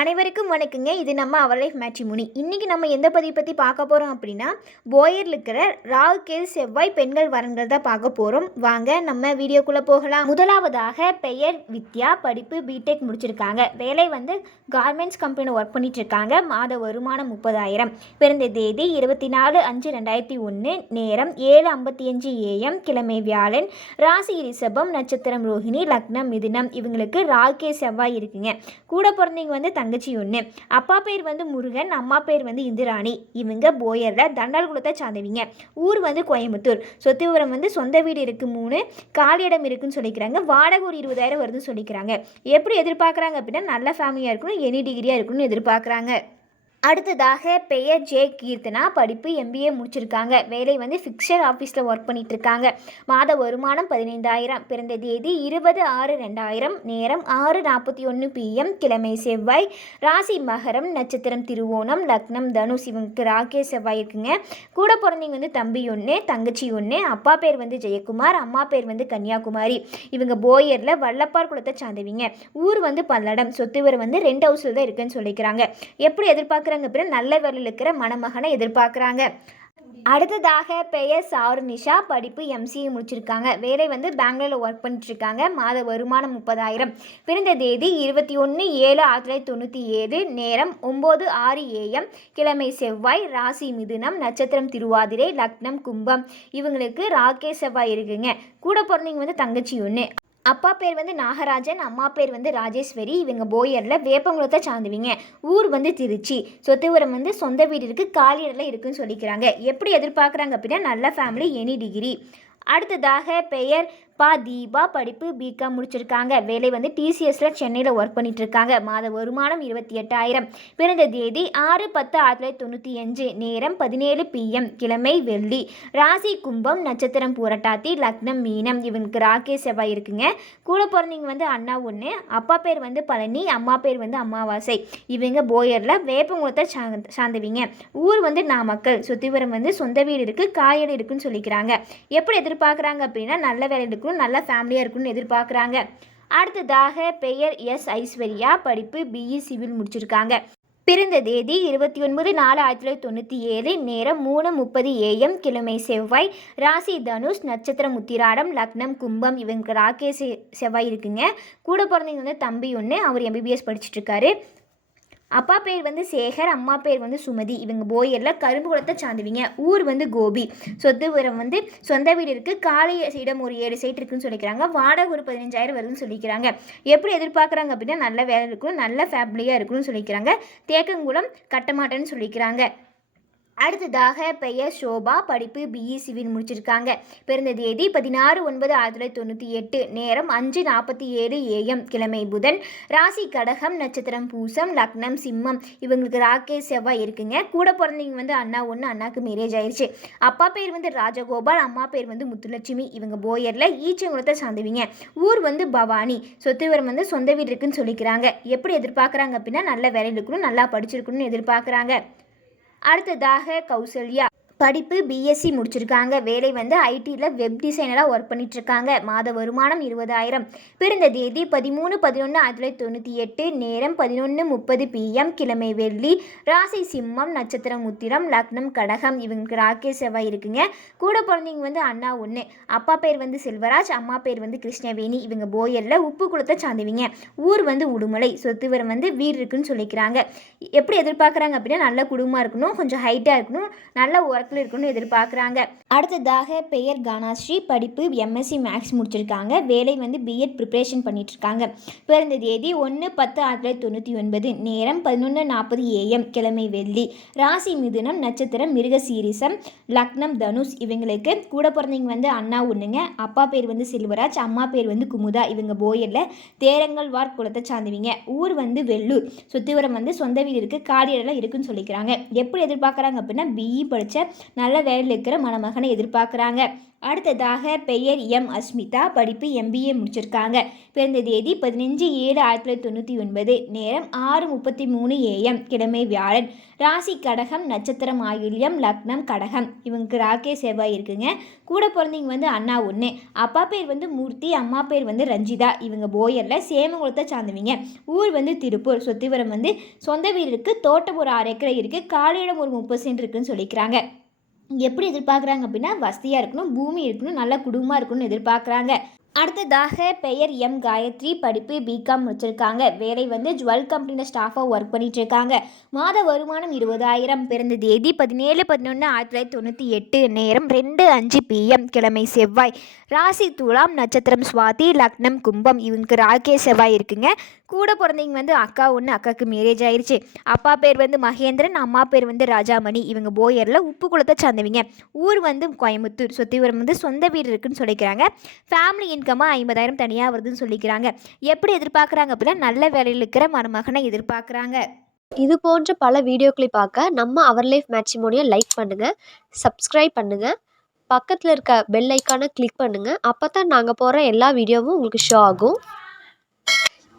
அனைவருக்கும் வணக்கங்க. இது நம்ம அவர் லைஃப் மேட்ரிமோனி இன்றைக்கி நம்ம எந்த பதிவு பற்றி பார்க்க போகிறோம் அப்படின்னா போயரில் இருக்கிற ராகு கேது செவ்வாய் பெண்கள் வரன்கள் தான் பார்க்க போகிறோம் வாங்க நம்ம வீடியோக்குள்ளே போகலாம். முதலாவதாக பெயர் வித்யா படிப்பு பிடெக் முடிச்சிருக்காங்க. வேலை வந்து கார்மெண்ட்ஸ் கம்பெனியில் ஒர்க் பண்ணிட்டு இருக்காங்க மாத வருமானம் முப்பதாயிரம். பிறந்த தேதி இருபத்தி நாலு அஞ்சு ரெண்டாயிரத்தி ஒன்று நேரம் ஏழு ஐம்பத்தி அஞ்சு ஏஎம் கிழமை வியாழன். ராசி ரிஷபம் நட்சத்திரம் ரோஹிணி லக்னம் மிதுனம். இவங்களுக்கு ராகே செவ்வாய் இருக்குங்க. கூட பிறந்தவங்க வந்து தங்கச்சி ஒன்று அப்பா பேர் வந்து முருகன் அம்மா பேர் வந்து இந்திராணி. இவங்க போயரில் தண்டால்குளத்தை சார்ந்தவங்க. ஊர் வந்து கோயம்புத்தூர். சொத்து விவரம் வந்து சொந்த வீடு இருக்குது மூணு காலி இடம் இருக்குன்னு சொல்லிக்கிறாங்க. வாடகை ஒரு இருபதாயிரம் வருதுன்னு சொல்லிக்கிறாங்க. எப்படி எதிர்பார்க்குறாங்க அப்படின்னா நல்ல ஃபேமிலியாக இருக்கணும் எனி டிகிரியாக இருக்கணும்னு எதிர்பார்க்குறாங்க. அடுத்ததாக பெயர் ஜே கீர்த்தனா படிப்பு எம்பிஏ முடிச்சிருக்காங்க. வேலை வந்து ஃபிக்சர் ஆஃபீஸில் ஒர்க் பண்ணிகிட்ருக்காங்க மாத வருமானம் பதினைந்தாயிரம். பிறந்த தேதி இருபது ஆறு ரெண்டாயிரம். நேரம் ஆறு நாற்பத்தி ஒன்று பிஎம் கிழமை செவ்வாய். ராசி மகரம் நட்சத்திரம் திருவோணம் லக்னம் தனுஷ் இவங்களுக்கு ராகே செவ்வாய் இருக்குங்க. கூட பிறந்தவங்க வந்து தம்பி ஒன்று தங்கச்சி ஒன்று அப்பா பேர் வந்து ஜெயக்குமார் அம்மா பேர் வந்து கன்னியாகுமரி. இவங்க போயரில் வல்லப்பார் குளத்தை சார்ந்தவங்க. ஊர் வந்து பல்லடம். சொத்துவர் வந்து ரெண்டு ஹவுஸில் தான் இருக்குன்னு சொல்லிக்கிறாங்க. எப்படி எதிர்பார்க்குறாங்க அப்படின்னா நல்ல வேலையில் இருக்கிற மணமகனை எதிர்பார்க்குறாங்க. அடுத்ததாக பெயர் சாரு நிஷா. படிப்பு எம்சிஏ முடிச்சிருக்காங்க. வேலை வந்து பெங்களூரில் ஒர்க் பண்ணிட்டுருக்காங்க. மாத வருமானம் முப்பதாயிரம். பிறந்த தேதி இருபத்தி ஒன்று ஏழு ஆயிரத்தி தொள்ளாயிரத்தி தொண்ணூற்றி ஏழு. நேரம் ஒம்பது ஆறு ஏஎம் கிழமை செவ்வாய். ராசி மிதுனம். நட்சத்திரம் திருவாதிரை. லக்னம் கும்பம். இவங்களுக்கு ராகே செவ்வாய் இருக்குங்க. கூட பிறந்தவங்க வந்து தங்கச்சி ஒன்று அப்பா பேர் வந்து நாகராஜன் அம்மா பேர் வந்து ராஜேஸ்வரி. இவங்க போயரில் வேப்பங்குளத்தை சார்ந்துவிங்க. ஊர் வந்து திருச்சி. சொத்துவரம் வந்து சொந்த வீடு இருக்குது காலி இடம்ல சொல்லிக்கிறாங்க. எப்படி எதிர்பார்க்குறாங்க அப்படின்னா நல்ல ஃபேமிலி எனி டிகிரி அடுத்ததாக பெயர் பா தீபா படிப்பு பிகாம் முடிச்சிருக்காங்க. வேலை வந்து டிசிஎஸில் சென்னையில் ஒர்க் பண்ணிட்டு இருக்காங்க மாத வருமானம் இருபத்தி எட்டாயிரம். பிறந்த தேதி ஆறு பத்து ஆயிரத்தி தொள்ளாயிரத்தி தொண்ணூற்றி அஞ்சு. நேரம் பதினேழு பிஎம் கிழமை வெள்ளி. ராசி கும்பம் நட்சத்திரம் பூரட்டாத்தி லக்னம் மீனம். இவனுக்கு ராகே செவ்வாய் இருக்குங்க. கூட பிறந்தவங்க வந்து அண்ணா ஒன்று அப்பா பேர் வந்து பழனி அம்மா பேர் வந்து அமாவாசை. இவங்க போயரில் வேப்பங்குளத்தை சார்ந்த சார்ந்தவிங்க ஊர் வந்து நாமக்கல். சொத்திவரம் வந்து சொந்த வீடு இருக்குது காயல் இருக்குன்னு சொல்லிக்கிறாங்க. எப்படி எதிர்பார்க்குறாங்க அப்படின்னா நல்ல வேலை இருக்கணும் நல்ல ஃபேமிலியாக இருக்கணும்னு எதிர்பார்க்குறாங்க. அடுத்ததாக பெயர் எஸ் ஐஸ்வர்யா படிப்பு பிஇ சிவில் முடிச்சிருக்காங்க. பிறந்த தேதி இருபத்தி ஒன்பது நாலு ஆயிரத்தி தொள்ளாயிரத்தி தொண்ணூற்றி ஏழு நேரம் மூணு முப்பது ஏஎம் கிழமை செவ்வாய் ராசி தனுஷ் நட்சத்திரம் முத்திராடம் லக்னம் கும்பம் இவங்க ராகே செவ்வாய் இருக்குங்க. கூட பிறந்தவங்க வந்து தம்பி ஒன்று அவர் எம்பிபிஎஸ் படிச்சுட்ருக்காரு அப்பா பேர் வந்து சேகர் அம்மா பேர் வந்து சுமதி. இவங்க போயரில் கரும்பு குளத்தை சார்ந்துவிங்க ஊர் வந்து கோபி. சொத்து உரம் வந்து சொந்த வீடு இருக்குது காலை இடம் ஒரு ஏழு சைட் இருக்குன்னு சொல்லிக்கிறாங்க. வாடகை ஒரு பதினஞ்சாயிரம் வருதுன்னு சொல்லிக்கிறாங்க. எப்படி எதிர்பார்க்குறாங்க அப்படின்னா நல்ல வேலை இருக்கணும் நல்ல ஃபேமிலியாக இருக்கணும்னு சொல்லிக்கிறாங்க. தேக்கங்குளம் கட்டமாட்டேன்னு சொல்லிக்கிறாங்க. அடுத்ததாக பெயர் ஷோபா படிப்பு பிஇ சிவில் முடிச்சிருக்காங்க. பிறந்த தேதி பதினாறு ஒன்பது ஆயிரத்தி தொள்ளாயிரத்தி தொண்ணூற்றி எட்டு நேரம் அஞ்சு நாற்பத்தி ஏழு ஏஎம் கிழமை புதன். ராசி கடகம் நட்சத்திரம் பூசம் லக்னம் சிம்மம் இவங்களுக்கு ராகே செவ்வாய் இருக்குங்க. கூட பிறந்தவங்க வந்து அண்ணா ஒன்று அண்ணாக்கு மேரேஜ் ஆயிடுச்சு அப்பா பேர் வந்து ராஜகோபால் அம்மா பேர் வந்து முத்துலட்சுமி. இவங்க போயரில் ஈச்சங்குளத்தை சார்ந்துவிங்க. ஊர் வந்து பவானி. சொத்துவரம் வந்து சொந்த வீடு இருக்குன்னு சொல்லிக்கிறாங்க. எப்படி எதிர்பார்க்குறாங்க அப்படின்னா நல்ல வேலை இருக்கணும் நல்லா படிச்சிருக்கணும்னு எதிர்பார்க்குறாங்க. அடுத்ததாக கௌசல்யா. படிப்பு பிஎஸ்சி முடிச்சிருக்காங்க. வேலை வந்து ஐடியில் வெப் டிசைனராக ஒர்க் பண்ணிட்டுருக்காங்க. மாத வருமானம் இருபதாயிரம். பிறந்த தேதி பதிமூணு பதினொன்று ஆயிரத்தி தொள்ளாயிரத்தி தொண்ணூற்றி எட்டு. நேரம் பதினொன்று முப்பது பிஎம் கிழமை வெள்ளி. ராசி சிம்மம் நட்சத்திரம் உத்திரம் லக்னம் கடகம். இவங்களுக்கு ராகேஷ் செவ்வாய் இருக்குங்க. கூட பிறந்தவங்க வந்து அண்ணா ஒன்று அப்பா பேர் வந்து செல்வராஜ் அம்மா பேர் வந்து கிருஷ்ணவேணி. இவங்க போயரில் உப்பு குளத்தை சார்ந்தவங்க ஊர் வந்து உடுமலை. சொத்துவரம் வந்து வீடு இருக்குன்னு சொல்லிக்கிறாங்க. எப்படி எதிர்பார்க்குறாங்க அப்படின்னா நல்ல குடும்பமாக இருக்கணும். கொஞ்சம் ஹைட்டாக இருக்கணும். நல்ல ஒர்க் ஒர்க்கில் இருக்கணும்னு எதிர்பார்க்குறாங்க. அடுத்ததாக பெயர் கானாஸ்ரீ படிப்பு எம்எஸ்சி மேக்ஸ் முடிச்சிருக்காங்க. வேலை வந்து பிஎட் ப்ரிப்ரேஷன் பண்ணிட்டுருக்காங்க. பிறந்த தேதி ஒன்று பத்து ஆயிரத்தி தொள்ளாயிரத்தி தொண்ணூற்றி ஒன்பது நேரம் பதினொன்று நாற்பது ஏஎம் கிழமை வெள்ளி. ராசி மிதுனம் நட்சத்திரம் மிருக சீரிசம் லக்னம் தனுஷ் இவங்களுக்கு கூட பிறந்தவங்க வந்து அண்ணா ஒன்றுங்க அப்பா பேர் வந்து செல்வராஜ் அம்மா பேர் வந்து குமுதா. இவங்க போயரில் தேரங்கல் வார் குலத்தை சார்ந்தவங்க. ஊர் வந்து வெள்ளூர். சுத்திவரம் வந்து சொந்த வீடு இருக்குது காடியெல்லாம் இருக்குன்னு சொல்லிக்கிறாங்க. எப்படி எதிர்பார்க்குறாங்க அப்படின்னா பிஇ படித்த நல்ல வேலையில் இருக்கிற மணமகனை எதிர்பார்க்குறாங்க. அடுத்ததாக பெயர் எம். அஸ்மிதா படிப்பு எம்பிஏ முடிச்சிருக்காங்க. பிறந்த தேதி பதினஞ்சு ஏழு ஆயிரத்தி தொள்ளாயிரத்தி தொண்ணூற்றி ஒன்பது நேரம் ஆறு முப்பத்தி மூணு ஏஎம் கிழமை வியாழன். ராசி கடகம் நட்சத்திரம் ஆயுள்யம் லக்னம் கடகம். இவங்களுக்கு ராகே செவ்வாய் இருக்குங்க. கூட பிறந்தவங்க வந்து அண்ணா ஒன்று அப்பா பேர் வந்து மூர்த்தி அம்மா பேர் வந்து ரஞ்சிதா. இவங்க போயரில் சேமங்குளத்தை சார்ந்தவங்க. ஊர் வந்து திருப்பூர். சொத்திவரம் வந்து சொந்த வீடு இருக்குது தோட்டம் ஒரு ஆறு ஏக்கரை இருக்குது காலியிடம் ஒரு முப்பது சென்ட் இருக்குன்னு சொல்லிக்கிறாங்க. எப்படி எதிர்பார்க்குறாங்க அப்படின்னா வசதியாக இருக்கணும் பூமி இருக்கணும் நல்ல குடும்பமாக இருக்கணும்னு எதிர்பார்க்குறாங்க. அடுத்ததாக பெயர் எம் காயத்ரி படிப்பு பிகாம் முடிச்சிருக்காங்க. வேலை வந்து ஜுவல் கம்பெனியில் ஸ்டாஃபாக ஒர்க் பண்ணிட்டு இருக்காங்க மாத வருமானம் இருபதாயிரம் பிறந்த தேதி பதினேழு பதினொன்று ஆயிரத்தி தொள்ளாயிரத்தி தொண்ணூற்றி எட்டு நேரம் ரெண்டு அஞ்சு பிஎம் கிழமை செவ்வாய். ராசி துலாம் நட்சத்திரம் சுவாதி லக்னம் கும்பம் இவங்களுக்கு ராகே செவ்வாய் இருக்குங்க. கூட பிறந்தவங்க வந்து அக்கா ஒன்று அக்காவுக்கு மேரேஜ் ஆயிடுச்சு அப்பா பேர் வந்து மகேந்திரன் அம்மா பேர் வந்து ராஜாமணி. இவங்க போயரில் உப்பு குளத்தை சார்ந்தவங்க. ஊர் வந்து கோயம்புத்தூர். சொத்திவரம் வந்து சொந்த வீடு இருக்குன்னு சொல்லிக்கிறாங்க. ஃபேமிலி இன்கமாக ஐம்பதாயிரம் தனியாக வருதுன்னு சொல்லிக்கிறாங்க. எப்படி எதிர்பார்க்குறாங்க அப்படின்னா நல்ல வேலையில் இருக்கிற மருமகனை எதிர்பார்க்குறாங்க. இது போன்ற பல வீடியோக்களை பார்க்க நம்ம அவர் லைஃப் மேட்சிமோனியை லைக் பண்ணுங்கள் சப்ஸ்கிரைப் பண்ணுங்கள் பக்கத்தில் இருக்க பெல் ஐக்கானை கிளிக் பண்ணுங்கள் அப்போ தான் நாங்கள் போகிற எல்லா வீடியோவும் உங்களுக்கு ஷோ ஆகும்.